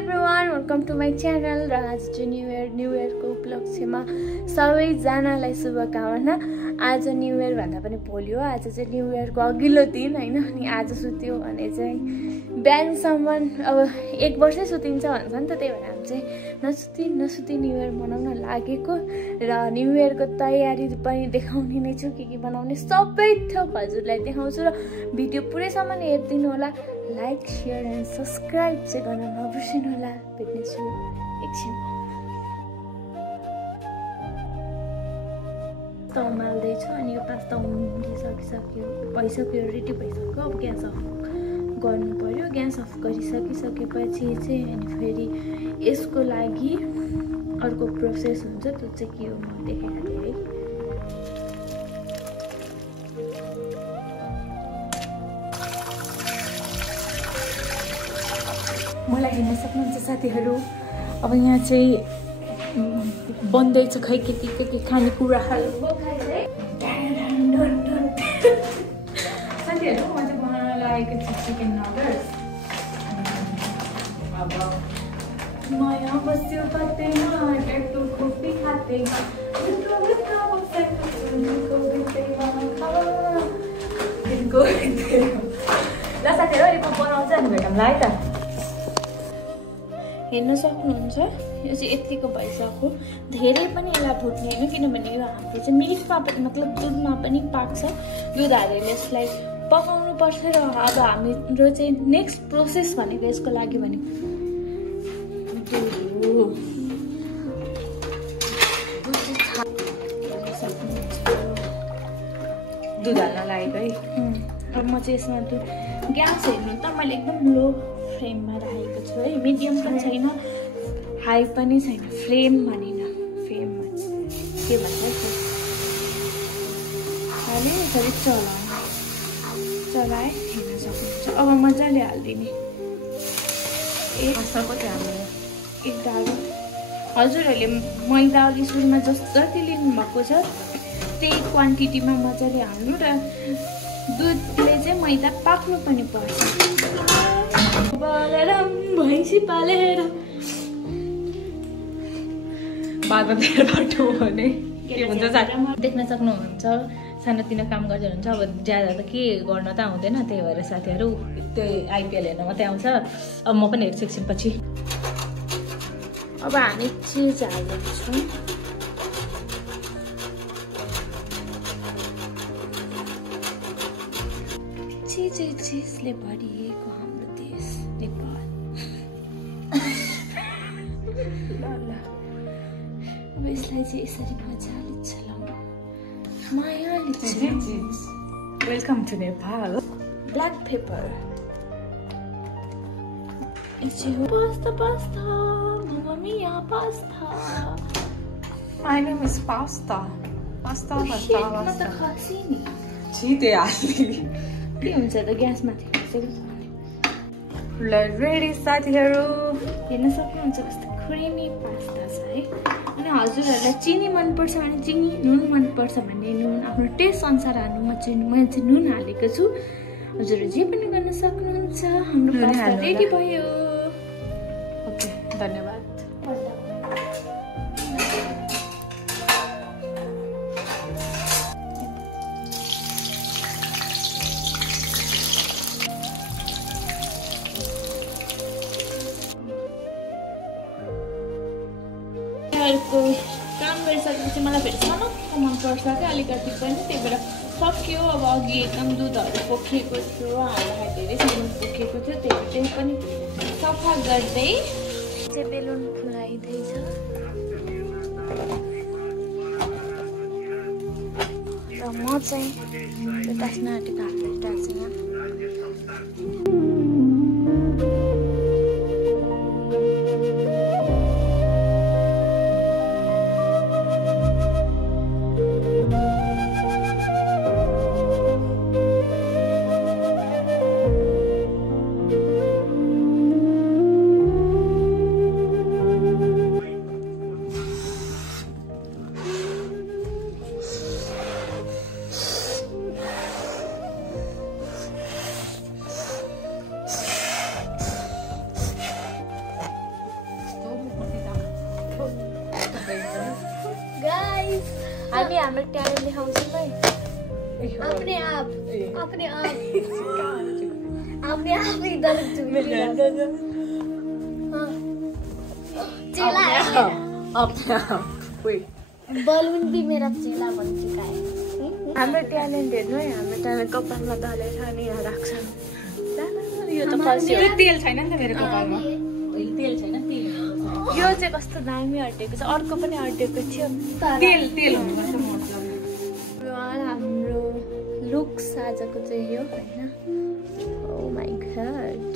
Everyone, welcome to my channel. र आज चाहिँ न्यू इयरको उपलक्ष्यमा सबैजनालाई शुभकामना। आज न्यू इयर भन्दा पनि भोलि हो। आज चाहिँ न्यू इयरको अघिल्लो दिन होइन। अनि आज सुत्यो भने चाहिँ बिहानसम्म अब 1 वर्षै सुतिन्छ भन्छ नि त, त्यही भएर हामी चाहिँ नसुती न्यू इयर मनाउन लागेको। र न्यू इयरको तयारी पनि देखाउने नै छु, के बनाउने सबै थोक हजुरलाई देखाउँछु। र भिडियो पुरैसम्म हेरिदिनु होला। लाइक, शेयर एन्ड सब्सक्राइब चाहिँ गर्न नबिर्सिनु होला। भेट्नेछु एकछिनमा। पास्ता उमाल्दैछु अनि यो पास्ता भइसक्यो, रेडी भइसक्यो। अब ग्यास अफ गर्नु पर्यो। ग्यास अफ गरिसकेपछि चाहिँ अनि फेरि यसको लागि अर्को प्रोसेस हुन्छ, त्यो चाहिँ के हो म देखाइहालेँ है। मलाई हेर्न सक्नुहुन्छ साथीहरू। अब यहाँ चाहिँ बन्दैछ खै के खानेकुराहरू। साथीहरू म चाहिँ बनाउन लागेको छु चिकन नगर्स। अब नयाँ बस्यो कतैमा टट्टु खोपी खाँदैमा ल साथीहरू अहिले म बनाउँछु अनि भेटौँला है त। हेर्न सक्नुहुन्छ यो चाहिँ यतिको भइसक्यो। धेरै पनि यसलाई फुट्ने होइन, किनभने यो हाम्रो चाहिँ मिल्कमा पनि मतलब दुधमा पनि पाक्छ। दुध हालेर यसलाई पकाउनु पर्छ। र अब हाम्रो चाहिँ नेक्स्ट प्रोसेस भनेको यसको लागि भनेको दुध हाल्न लागेको है। अब म चाहिँ यसमा ग्यास हेर्नु त मैले एकदम लो फ्लेममा राखेको छु है। मिडियम पनि छैन, हाई पनि छैन, फ्लेम भनिन, फ्लेममा के भन्छ हालेँ। फेरि चलाएँ हेर्न सक्नुहुन्छ। अब मजाले हालिदिने एक डालो। हजुरहरूले मैदा अघि सुरुमा जति लिनुभएको छ त्यही क्वान्टिटीमा मजाले हाल्नु। र दुधले चाहिँ मैदा पाक्नु पनि पर्छ। भैँसी पालेर बाटो भने के हुन्छ देख्न सक्नुहुन्छ। सानोतिनो काम गर्दै हुन्छ। अब ज्यादा त के गर्न त आउँदैन, त्यही भएर साथीहरू त्यही आइपिएल हेर्न मात्रै आउँछ। अब म पनि हेर्छु एकछिनपछि। अब हामी चिज हालेको छौँ। चिजले भरिएको हाम्रो देश नेपाल। अब यसलाई चाहिँ यसरी मजाले चलाउनु, मायाले चलाउनु। Welcome to Nepal. Black pepper pasta mamma mia pasta. My name is Pasta. Pasta. म त खसी नि छिटे हाल्ने के हुन्छ त ग्यासमा ल रेडी साथीहरू। हेर्न सक्नुहुन्छ कस्तो क्रिमी पास्ता छ है। अनि हजुरहरूलाई चिनी मनपर्छ भने चिनी, नुन मनपर्छ भने नुन, आफ्नो टेस्ट अनुसार हाल्नु। मैले चाहिँ नुन हालेको छु। हजुरहरू जे पनि गर्न सक्नुहुन्छ। हाम्रो पास्ता रेडी भयो। ओके, धन्यवाद। काम गरिसकेपछि मलाई फेरि सनक्क मनपर्छ क्या अलिकति पनि, त्यही भएर सक्यो। अब अघि एकदम दुधहरू पोखिएको थियो, हाल्दाखेरि धेरै सानो पोखिएको थियो, त्यही पनि सफा गर्दै चाहिँ बेलुन फुलाइँदैछ। र म चाहिँ त्यो टास्न आँटेको हातले टाल्छु। हामी हाम्रो ट्यालेन्ट देखाउँछौँ है अपने आप इधर चेला है बलून भी मेरा चेला बन चुका है हाम्रो ट्यालेन्ट हेर्नु है हाम्रो ट्यालेन्ट कपालमा दलेर अनि यहाँ राख्छ यो त फस्यो तेल छैन नि त मेरो कपालमा तेल छैन तेल यो चाहिँ कस्तो दामी हटेको छ अर्को पनि हटेको थियो तेल हुनुपर्छ मतलब हाम्रो लुक्स आजको चाहिँ यो होइन ओ माई गॉड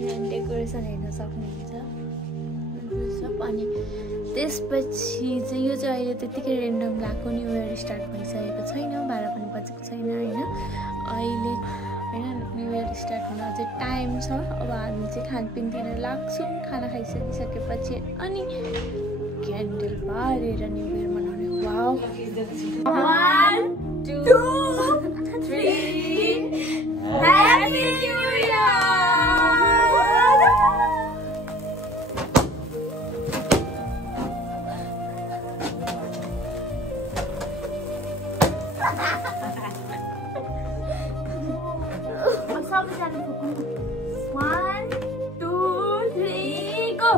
यहाँ डेकोरेसन हेर्न सक्नुहुन्छ अनि त्यसपछि चाहिँ यो चाहिँ अहिले त्यतिकै रेन्डम गएको न्यु इयर स्टार्ट भइसकेको छैन 12 पनि बजेको छैन होइन अहिले होइन न्यु इयर स्टार्ट हुन अझै टाइम छ अब हामी चाहिँ खानपिनतिर लाग्छौँ खाना खाइसकिसकेपछि अनि क्यान्डल बालेर न्यु इयर मनाउने वाउ 1 2 3 ह्यापी न्यु इयर सबैजना 1 2 3 गो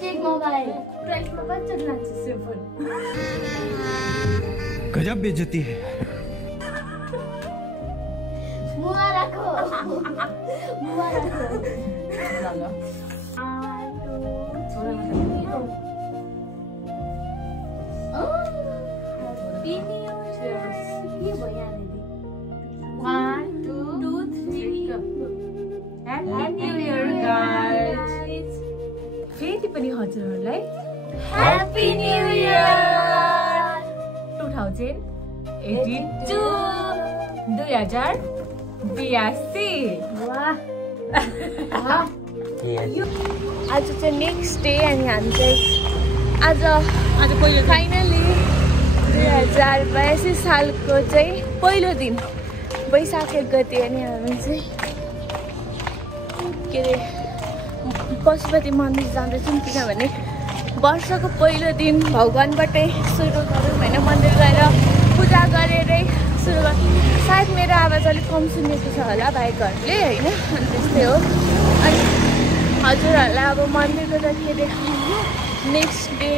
केक मोबाइल प्राइसमा कति लाग्छ यो फोन गजब बेइज्जती है मुबारक हो फेरि पनि हजुरहरूलाई ह्यापी न्यू इयर 2082 आज चाहिँ नेक्स्ट डे अनि हामी चाहिँ आज पहिलो फाइनली 2082 सालको चाहिँ पहिलो दिन वैशाख 1 गते अनि हामी चाहिँ के अरे पशुपति मन्दिर जाँदैछौँ किनभने वर्षको पहिलो दिन भगवानबाटै सुरु गरौँ होइन मन्दिर गएर पूजा गरेरै सुरु गर्छौँ सायद मेरो आवाज अलिक कम सुनेको छ होला भाइहरूले होइन अनि त्यस्तै हो अनि हजुरहरूलाई अब मन्दिरको जति देखाउनु नेक्स्ट डे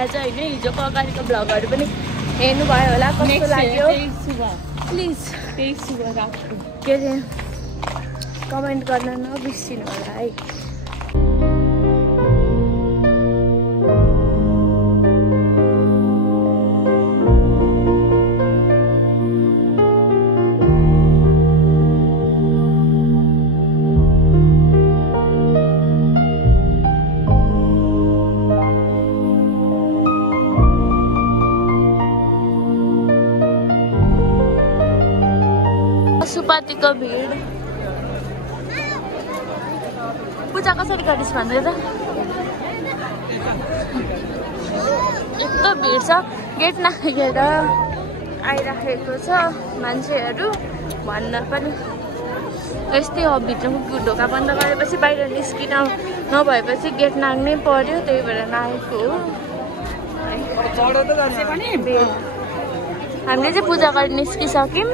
आज होइन हिजोको अगाडिको भ्लगहरू पनि हेर्नुभयो होला कस्तो लाग्यो प्लिज के अरे कमेन्ट गर्न नबिर्सिनु होला है पशुपतिको भिड पूजा कसरी गरिस् भन्दै त यस्तो भिड छ गेट नखेर आइराखेको छ मान्छेहरू भन्न पनि यस्तै हो भित्रको ढोका बन्द गरेपछि बाहिर निस्किन नभएपछि गेट नाग्नै पर्यो त्यही भएर नआएको हो हामीले चाहिँ पूजा गरेर निस्किसक्यौँ